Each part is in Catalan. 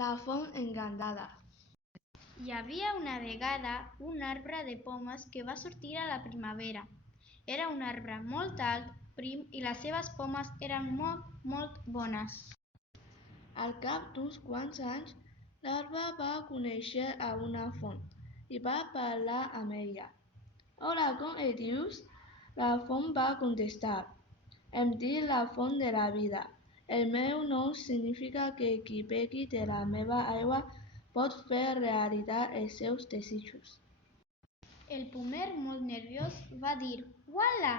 La font encantada. Hi havia una vegada un arbre de pomes que va sortir a la primavera. Era un arbre molt alt, prim, i les seves pomes eren molt bones. Al cap d'uns quants anys, l'arbre va conèixer a una font i va parlar amb ella. Hola, com et dius? La font va contestar. Em dic la font de la vida. El meu nom significa que qui begui de la meva aigua pot fer realitat els seus desitjos. El pomer, molt nerviós, va dir: «Uala!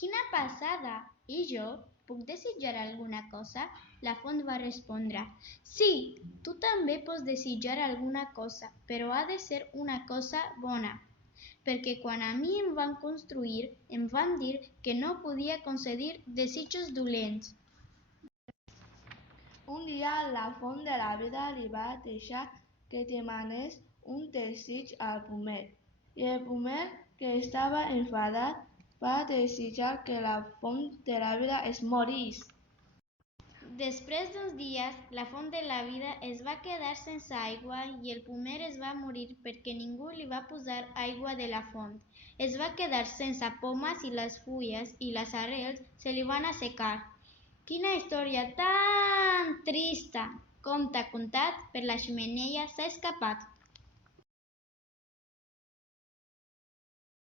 Quina passada! I jo? Puc desitjar alguna cosa?» La font va respondre: «Sí, tu també pots desitjar alguna cosa, però ha de ser una cosa bona, perquè quan a mi em van construir em van dir que no podia concedir desitjos dolents». Un dia la font de la vida li va deixar que demanés un desig al pomer, i el pomer, que estava enfadat, va desitjar que la font de la vida es morís. Després d'uns dies, la font de la vida es va quedar sense aigua i el pomer es va morir perquè ningú li va posar aigua de la font. Es va quedar sense pomes i les fulles i les arrels se li van assecar. Quina història tan trista! Conte contat per la xemeneia s'ha escapat.